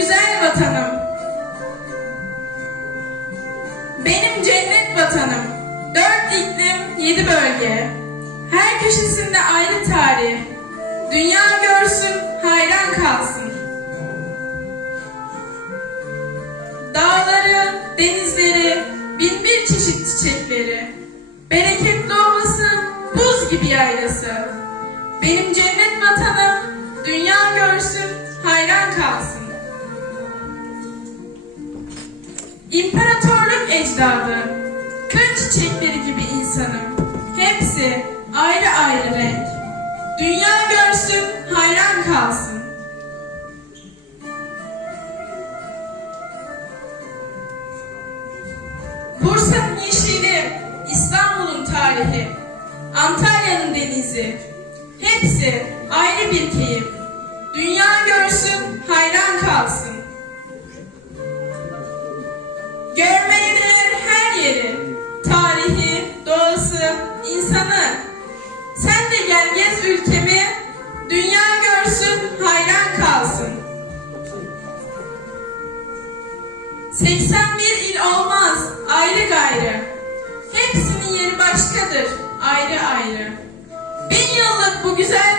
güzel vatanım. Benim cennet vatanım. Dört iklim, yedi bölge. Her köşesinde ayrı tarih. Dünya görsün, hayran kalsın. Dağları, denizleri, bin bir çeşit çiçekleri. Bereketli olması, buz gibi yaylası. Benim cennet vatanım, İmparatorluk ecdadı, kır çiçekleri gibi insanım. Hepsi ayrı ayrı renk. Dünya görsün, hayran kalsın. Bursa'nın yeşili, İstanbul'un tarihi, Antalya'nın denizi. Hepsi ayrı bir keyif. Dünya görsün, hayran kalsın. Gez ülkemi, dünya görsün, hayran kalsın. 81 il olmaz, ayrı gayrı. Hepsinin yeri başkadır, ayrı ayrı. Bin yıllık bu güzel